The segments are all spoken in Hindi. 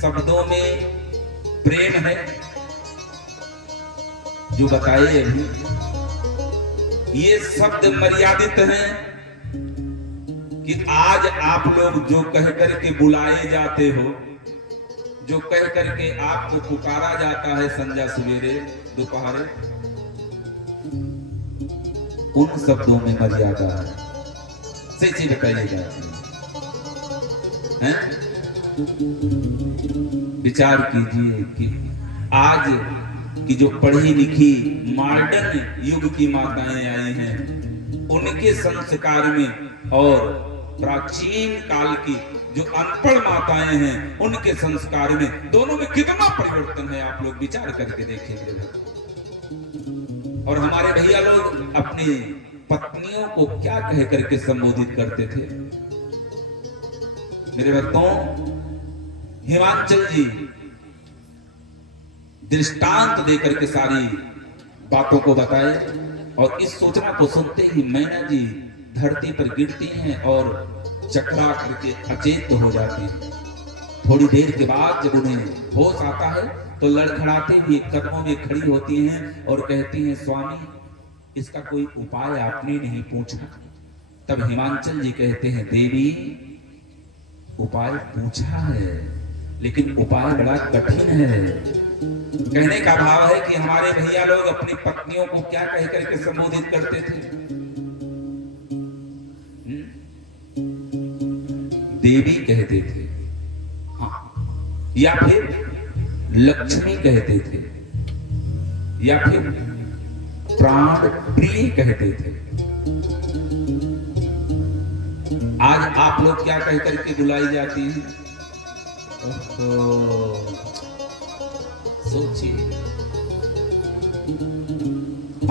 शब्दों में प्रेम है जो बताए अभी। ये शब्द मर्यादित हैं कि आज आप लोग जो कह करके बुलाए जाते हो, जो कह करके आपको पुकारा जाता है संध्या सवेरे दोपहर, उन शब्दों में मर्यादा है से चीज बताई जाती है। विचार कीजिए कि आज की जो पढ़ी लिखी मॉडर्न युग की माताएं आई हैं, उनके संस्कार में और प्राचीन काल की जो अनपढ़ माताएं हैं उनके संस्कार में, दोनों में कितना परिवर्तन है आप लोग विचार करके देखेंगे। और हमारे भैया लोग अपनी पत्नियों को क्या कह करके संबोधित करते थे। मेरे भक्तों, हिमांचल जी दृष्टांत देकर के सारी बातों को बताए, और इस सूचना को सुनते ही मैना जी धरती पर गिरती हैं और चकरा करके अचेत हो जाती हैं। थोड़ी देर के बाद जब उन्हें होश आता है तो लड़खड़ाते हुए कदमों में खड़ी होती हैं और कहती हैं, स्वामी इसका कोई उपाय आपने नहीं पूछा। तब हिमांचल जी कहते हैं, देवी उपाय पूछा है लेकिन उपाय बड़ा कठिन है। कहने का भाव है कि हमारे भैया लोग अपनी पत्नियों को क्या कह करके संबोधित करते थे। देवी कहते थे, हाँ, या फिर लक्ष्मी कहते थे, या फिर प्राण प्रिय कहते थे। आज आप लोग क्या कह करके बुलाई जाती हैं? सोचिए,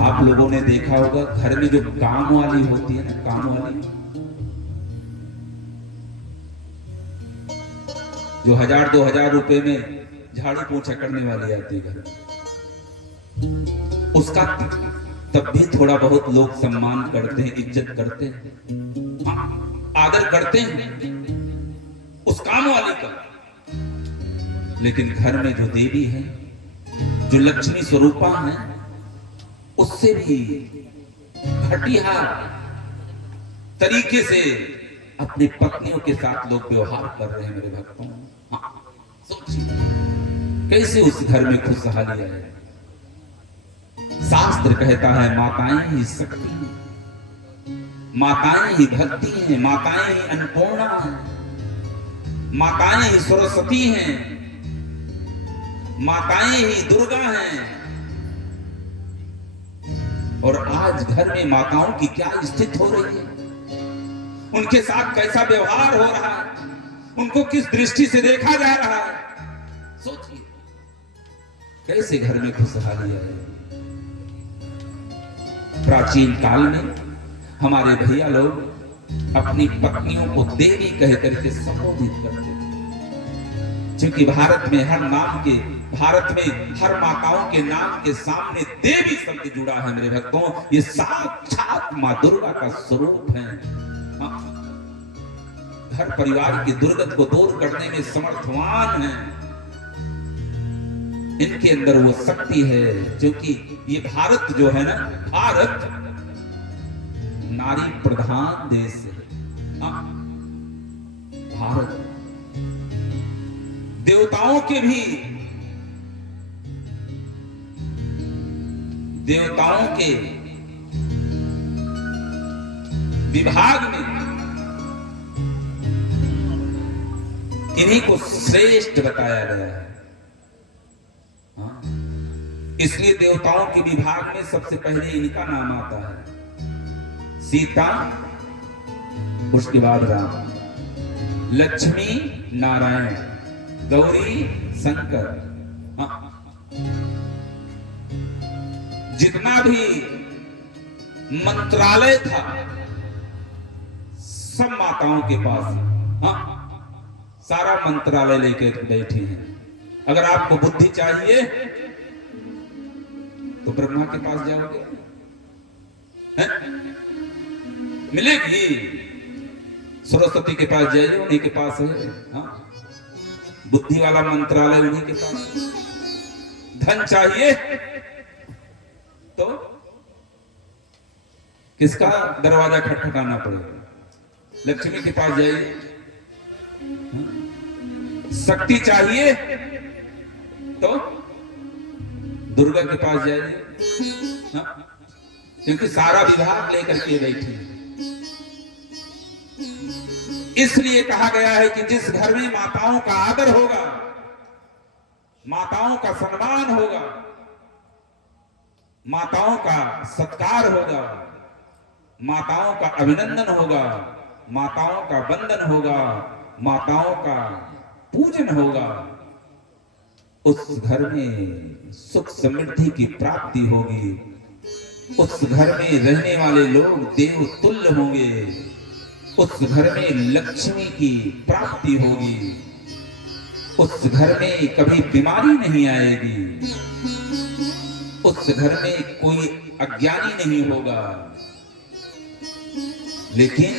आप लोगों ने देखा होगा घर में जो काम वाली होती है ना, काम वाली जो 1000-2000 रुपए में झाड़ू पोछा करने वाली आती है घर, उसका तब भी थोड़ा बहुत लोग सम्मान करते हैं, इज्जत करते हैं, हाँ, आदर करते हैं उस काम वाली का। लेकिन घर में जो देवी है, जो लक्ष्मी स्वरूपा है, उससे भी घटिया तरीके से अपनी पत्नियों के साथ लोग व्यवहार कर रहे हैं। मेरे भक्तों, हाँ, सोचिए कैसे उस घर में खुशहाली है। शास्त्र कहता है माताएं ही शक्ति, माताएं ही भक्ति हैं, माताएं ही अन्नपूर्णा हैं, माताएं ही सरस्वती हैं, माताएं ही दुर्गा हैं। और आज घर में माताओं की क्या स्थिति हो रही है, उनके साथ कैसा व्यवहार हो रहा है, उनको किस दृष्टि से देखा जा रहा है। सोचिए कैसे घर में खुशहाली है। प्राचीन काल में हमारे भैया लोग अपनी पत्नियों को देवी कह करके संबोधित करते थे, क्योंकि भारत में हर नाम के, भारत में हर माताओं के नाम के सामने देवी शब्द जुड़ा है। मेरे भक्तों, ये साक्षात मां दुर्गा का स्वरूप है। हर परिवार की दुर्गत को दूर करने में समर्थवान है। इनके अंदर वो शक्ति है, क्योंकि ये भारत जो है ना, भारत नारी प्रधान देश है। भारत देवताओं के भी, देवताओं के विभाग में इन्हीं को श्रेष्ठ बताया गया है। इसलिए देवताओं के विभाग में सबसे पहले इनका नाम आता है। सीता, उसके बाद राम, लक्ष्मी नारायण, गौरी शंकर। जितना भी मंत्रालय था सब माताओं के पास, सारा मंत्रालय लेके बैठी हैं। अगर आपको बुद्धि चाहिए तो ब्रह्मा के पास जाओगे, मिलेगी। सरस्वती के पास जाइए, उन्हीं के पास है। हाँ, बुद्धि वाला मंत्रालय उन्हीं के पास। धन चाहिए तो किसका दरवाजा खटखटाना पड़ेगा? लक्ष्मी के पास जाइए। शक्ति चाहिए तो दुर्गा के पास जाइए, क्योंकि सारा विभाग लेकर के बैठी। इसलिए कहा गया है कि जिस घर में माताओं का आदर होगा, माताओं का सम्मान होगा, माताओं का सत्कार होगा, माताओं का अभिनंदन होगा, माताओं का वंदन होगा, माताओं का पूजन होगा, उस घर में सुख समृद्धि की प्राप्ति होगी। उस घर में रहने वाले लोग देव तुल्य होंगे। उस घर में लक्ष्मी की प्राप्ति होगी। उस घर में कभी बीमारी नहीं आएगी। उस घर में कोई अज्ञानी नहीं होगा। लेकिन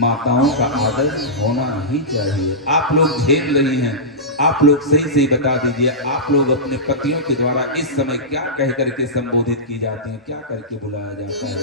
माताओं का आदर होना ही चाहिए। आप लोग झेल रही हैं, आप लोग सही सही बता दीजिए, आप लोग अपने पतियों के द्वारा इस समय क्या कह करके संबोधित की जाती हैं, क्या करके बुलाया जाता है?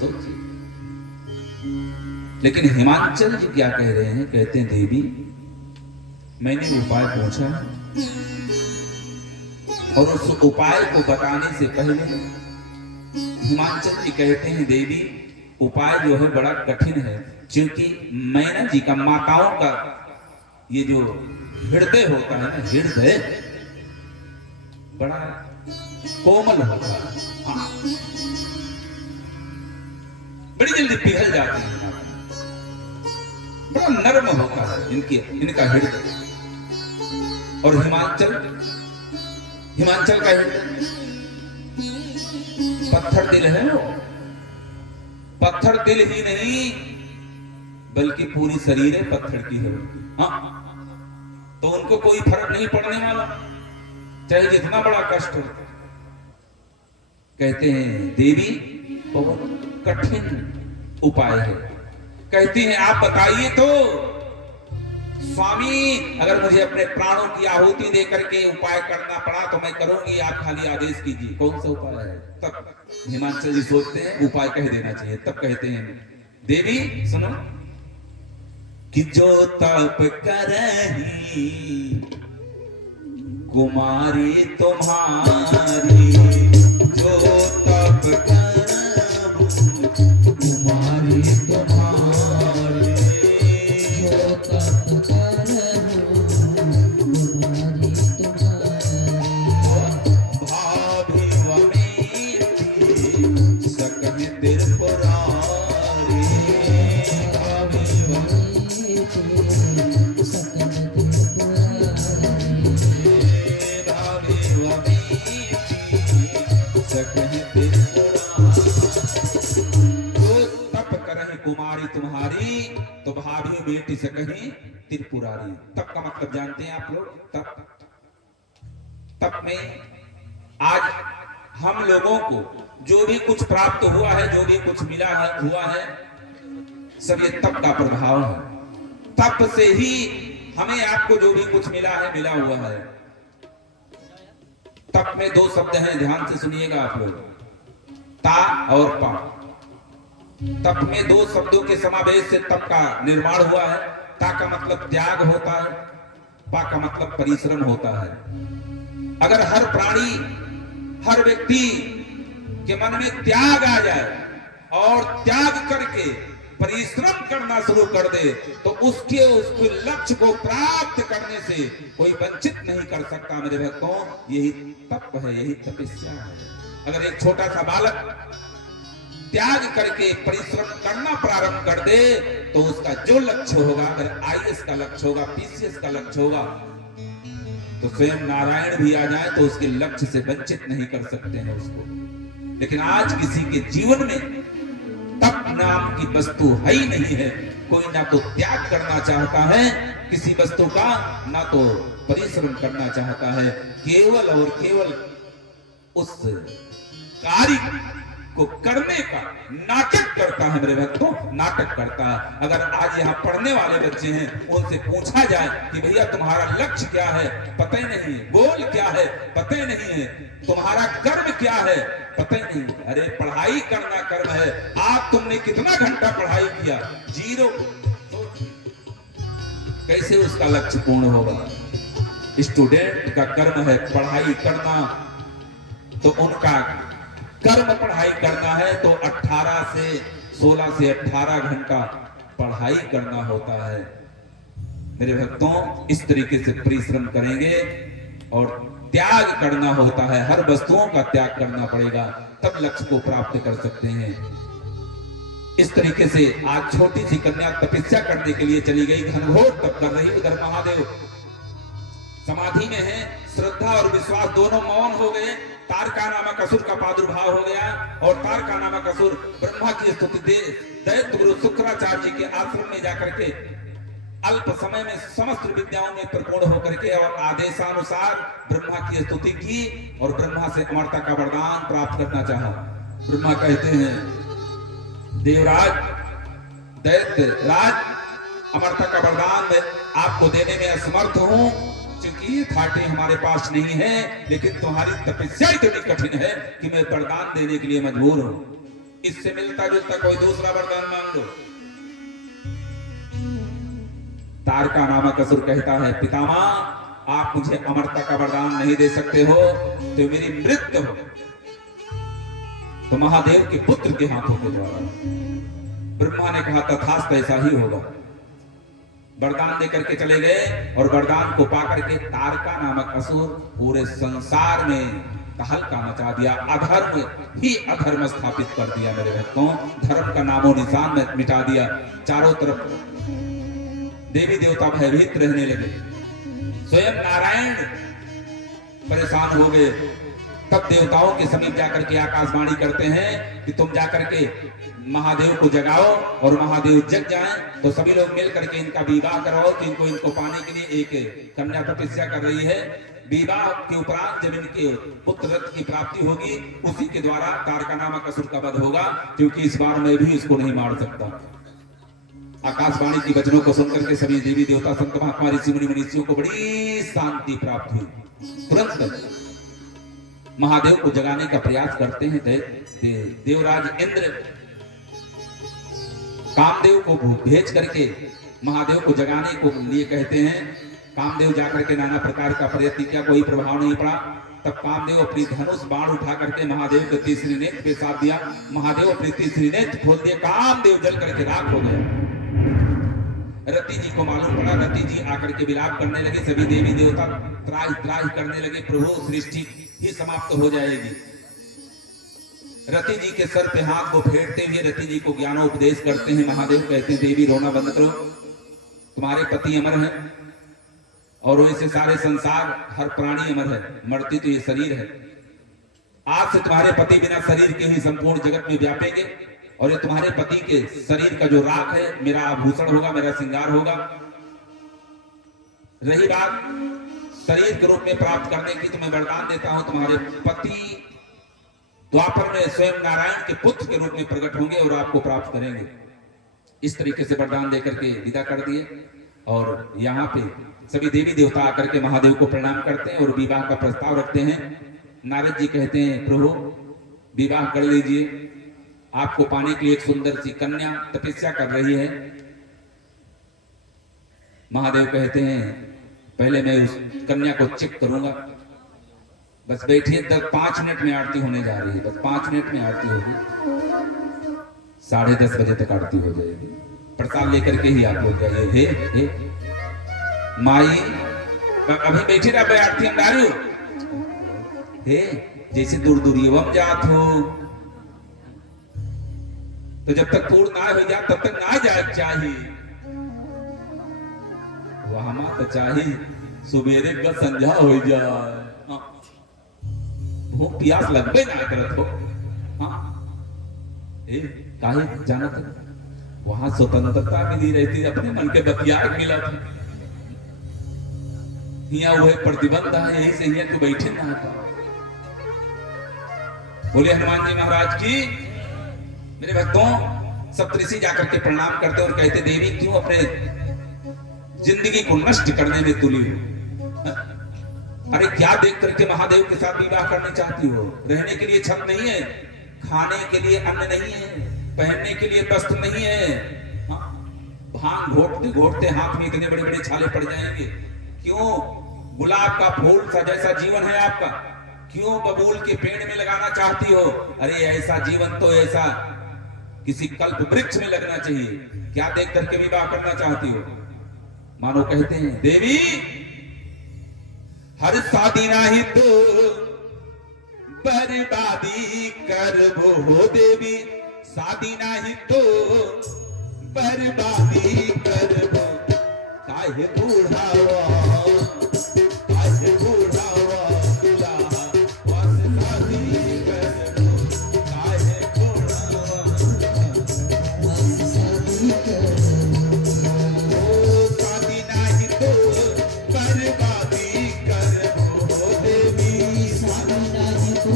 सोचिए। लेकिन हिमांचल जी क्या कह रहे हैं? कहते हैं देवी मैंने उपाय पूछा और उस उपाय को बताने से पहले हिमांचल जी कहते हैं देवी उपाय जो है बड़ा कठिन है, क्योंकि मैना जी का, माताओं का ये जो हृदय होता है ना, हृदय बड़ा कोमल होता है। हाँ। बड़ी जल्दी पिघल जाती है, बड़ा नर्म होता है इनका हृदय। और हिमांचल का हृदय पत्थर दिल है। वो पत्थर दिल ही नहीं बल्कि पूरी शरीर पत्थर की है। हाँ, तो उनको कोई फर्क नहीं पड़ने वाला, चाहे जितना बड़ा कष्ट हो। कहते हैं देवी बहुत कठिन उपाय है। कहती हैं आप बताइए तो स्वामी, अगर मुझे अपने प्राणों की आहुति देकर के उपाय करना पड़ा तो मैं करूंगी, आप खाली आदेश कीजिए कौन सा उपाय है। तब हिमांचल जी सोचते हैं उपाय कह देना चाहिए। तब कहते हैं देवी सुनो कि जो तप करही कुमारी तुम्हारी, जो तप करहु कुमारी तुम्हारी, जो तप करहु कुमारी तुम्हारी, भाभी वमेति सकहि त्रिपुरारी, भाभी कुमारी तुम्हारी तो भाभी बेटी से कहीं त्रिपुरारी। तप का मतलब जानते हैं आप लोग? तप में आज हम लोगों को जो भी कुछ प्राप्त हुआ है, जो भी कुछ मिला है, हुआ है, सब ये तप का प्रभाव है। तप से ही हमें आपको जो भी कुछ मिला है, मिला हुआ है। तप में दो शब्द हैं, ध्यान से सुनिएगा आप लोग, ता और पा। तप में दो शब्दों के समावेश से तप का निर्माण हुआ है। ता का मतलब त्याग होता है, पा का मतलब परिश्रम होता है। अगर हर प्राणी, हर व्यक्ति के मन में त्याग आ जाए और त्याग करके परिश्रम करना शुरू कर दे तो उसके लक्ष्य को प्राप्त करने से कोई वंचित नहीं कर सकता। मेरे भक्तों, यही तप है, यही तपस्या है। अगर एक छोटा सा बालक त्याग करके परिश्रम करना प्रारंभ कर दे तो उसका जो लक्ष्य होगा, अगर आईएएस का लक्ष्य होगा, पीसीएस का लक्ष्य होगा, तो स्वयं नारायण भी आ जाए तो उसके लक्ष्य से वंचित नहीं कर सकते हैं उसको। लेकिन आज किसी के जीवन में तप नाम की वस्तु है ही नहीं है। कोई ना तो त्याग करना चाहता है किसी वस्तु का, ना तो परिश्रम करना चाहता है। केवल और केवल उस कार्य को करने का नाटक करता है मेरे भक्तों, नाटक करता है। अगर आज यहाँ पढ़ने वाले बच्चे हैं, उनसे पूछा जाए कि भैया तुम्हारा लक्ष्य क्या है, पता ही नहीं, गोल क्या है पता ही नहीं है, तुम्हारा कर्म क्या है पता ही नहीं। अरे पढ़ाई करना कर्म है। आज तुमने कितना घंटा पढ़ाई किया? 0। कैसे उसका लक्ष्य पूर्ण होगा? स्टूडेंट का कर्म है पढ़ाई करना, तो उनका कर्म पढ़ाई करना है, तो 16 से 18 घंटा पढ़ाई करना होता है। मेरे भक्तों, इस तरीके से परिश्रम करेंगे और त्याग करना होता है, हर वस्तुओं का त्याग करना पड़ेगा, तब लक्ष्य को प्राप्त कर सकते हैं। इस तरीके से आज छोटी सी कन्या तपस्या करने के लिए चली गई, घनघोर तप कर रही। उधर महादेव समाधि में है, श्रद्धा और विश्वास दोनों मौन हो गए। तारका नामक असुर का प्रादुर्भाव हो गया और तारका नामक असुर ब्रह्मा की स्तुति दे दैत्य गुरु शुक्राचार्य जी के आश्रम में जाकर के अल्प समय में समस्त विद्याओं में प्रपूर्ण होकर के और आदेशानुसार ब्रह्मा की स्तुति की और ब्रह्मा से अमरता का वरदान प्राप्त करना चाहा। ब्रह्मा कहते हैं, देवराज, दैत्य राज, अमरता का वरदान मैं आपको देने में असमर्थ हूं, क्योंकि ये थाटे हमारे पास नहीं है, लेकिन तुम्हारी तपस्या इतनी कठिन है कि मैं वरदान देने के लिए मजबूर हूं। इससे मिलता जुलता कोई दूसरा वरदान मांग लो। तारका नामक असुर कहता है, पितामह, आप मुझे अमरता का वरदान नहीं दे सकते हो तो मेरी मृत्यु हो, तो महादेव के पुत्र के हाथों के द्वारा। ब्रह्मा ने कहा, तथास्तु, ऐसा ही होगा। वरदान देकर के चले गए और वरदान को पाकर के तारका नामक असुर पूरे संसार में तहलका मचा दिया, अधर्म ही अधर्म स्थापित कर दिया। मेरे भक्तों, धर्म का नामो निशान में मिटा दिया। चारों तरफ देवी देवता भयभीत रहने लगे, स्वयं नारायण परेशान हो गए। तब देवताओं के समीप जाकर के आकाशवाणी करते हैं कि तुम जाकर के महादेव को जगाओ, और महादेव जग जाएं तो सभी लोग मिल करके इनका विवाह कराओ, कि इनको पाने के लिए एक कन्या तपस्या कर रही है। विवाह के उपरांत जब इनके पुत्र रत्न की प्राप्ति होगी, उसी के द्वारा तारका नामक असुर का वध होगा, क्योंकि इस बार मैं भी इसको नहीं मार सकता। आकाशवाणी की वचनों को सुनकर के सभी देवी देवता, संत महात्मा, ऋषि मुनि मनीषियों को बड़ी शांति प्राप्त हुई। तुरंत महादेव को जगाने का प्रयास करते हैं। देवराज इंद्र कामदेव को भेज करके महादेव को जगाने को लिए कहते हैं। कामदेव जाकर के नाना प्रकार का प्रयत्न किया, कोई प्रभाव नहीं पड़ा। तब कामदेव अपनी धनुष बाण उठा करके महादेव के तीसरी नेत्र पे साथ दिया। महादेव अपनी तीसरी नेत्र खोल दिए, कामदेव जल करके राख हो गए। रति जी को मालूम पड़ा, रति जी आकर के विलाप करने लगे। सभी देवी देवता त्राहि त्राहि करने लगे, प्रभु सृष्टि ही समाप्त हो जाएगी। रति जी के सर पे हाथ को फेरते हुए रति जी को ज्ञानोपदेश करते हैं। महादेव कहते हैं, देवी रोना बंद करो, तुम्हारे पति अमर हैं और वैसे सारे संसार, हर प्राणी अमर है, मरती तो ये शरीर है। आज से तुम्हारे पति बिना शरीर के ही संपूर्ण जगत में व्यापेंगे, और ये तुम्हारे पति के शरीर का जो राख है मेरा आभूषण होगा, मेरा श्रृंगार होगा। रही बात शरीर के रूप में प्राप्त करने की, तो मैं वरदान देता हूं, तुम्हारे पति द्वापर में स्वयं नारायण के पुत्र के रूप में प्रकट होंगे और आपको प्राप्त करेंगे। इस तरीके से वरदान देकर के विदा कर दिए। और यहाँ पे सभी देवी देवता आकर के महादेव को प्रणाम करते हैं और विवाह का प्रस्ताव रखते हैं। नारद जी कहते हैं, प्रभु विवाह कर लीजिए, आपको पाने के लिए एक सुंदर सी कन्या तपस्या कर रही है। महादेव कहते हैं, पहले मैं उस कन्या को चेक करूंगा, बस बैठिए, 5 मिनट में आरती होने जा रही है, बस 5 मिनट में आरती होगी, 10:30 बजे तक आरती हो जाएगी। प्रसाद लेकर के ही आप हो जाइए। हे माई, अभी बैठी रहा, मैं आरती हम डालू। हे जैसे दूर दूर एवं जात हो, तो जब तक पूर्ण ना हो जाए तब तक ना जाए चाहिए। वहां तो चाहिए सुबेरे का संध्या हो जाए, भूख प्यास लगबे ना करत हो। काहे जाना था, वहां स्वतंत्रता मिली रहती, अपने मन के बतियार मिला था। यहाँ वह प्रतिबंध है, यही से यहाँ तो बैठे ना। बोले हनुमान जी महाराज की मेरे भक्तों, सप्तऋषि जाकर के प्रणाम करते और कहते, देवी क्यों अपने जिंदगी को नष्ट करने में तुली हो? अरे क्या देख करके महादेव के साथ विवाह करना चाहती हो? रहने के लिए छत नहीं है, खाने के लिए अन्न नहीं है, पहनने के लिए वस्त्र नहीं है। भांग घोटते घोटते हाथ में इतने बड़े बड़े छाले पड़ जाएंगे। क्यों गुलाब का फूल सा जैसा जीवन है आपका, क्यों बबूल के पेड़ में लगाना चाहती हो? अरे ऐसा जीवन तो ऐसा किसी कल्प वृक्ष में लगना चाहिए। क्या देख करके विवाह करना चाहती हो? मानो कहते हैं, देवी हर शादी नाही तो बर्बादी करबो हो देवी, शादी नाही तो बर्बादी करबो। काहे बूढ़ावा काहे बूढ़ावा दुल्हा बस शादी करबो। काहे बूढ़ावा बस शादी करबो। ओ शादी नाही तो बर्बादी करबो हो देवी, शादी नाही तो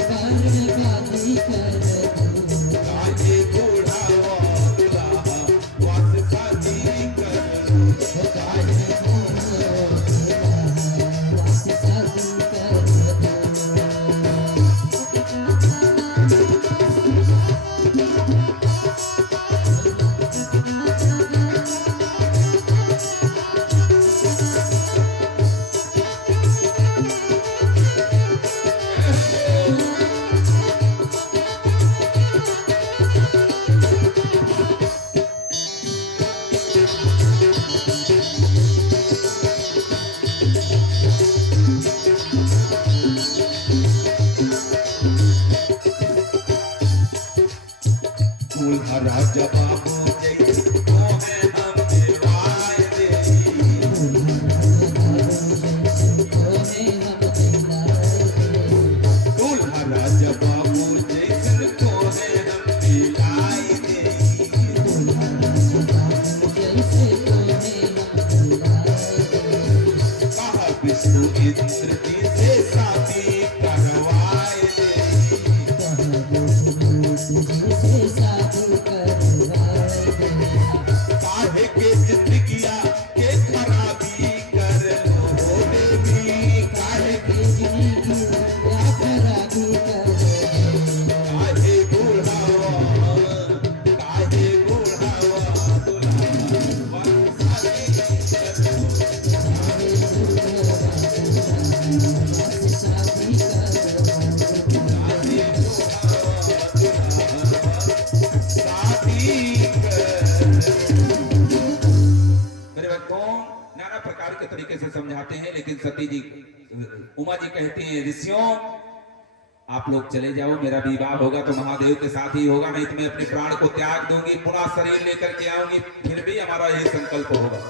बर्बादी करबो। काहे बूढ़ावा राजा बाबू जैसे मोहे हम दिवाए देवी, दूल्हा राजा बाबू जैसे मोहे हम दिलाए देवी। कहा विष्णु इंद्र जी से शादी करवाए काहे के जिंदगिया के खराबी कर लो हो देवी। काहे के जिंदगिया खराबी कर लो। काहे बूढ़ावा काहे बूढ़ावा दुल्हा बस शादी नाना प्रकार के तरीके से समझाते हैं, लेकिन सती जी उमा जी कहती हैं, ऋषियों आप लोग चले जाओ, मेरा विवाह होगा तो महादेव के साथ ही होगा, नहीं तो मैं अपने प्राण को त्याग दूंगी, पुनः शरीर लेकर के आऊंगी, फिर भी हमारा ये संकल्प होगा।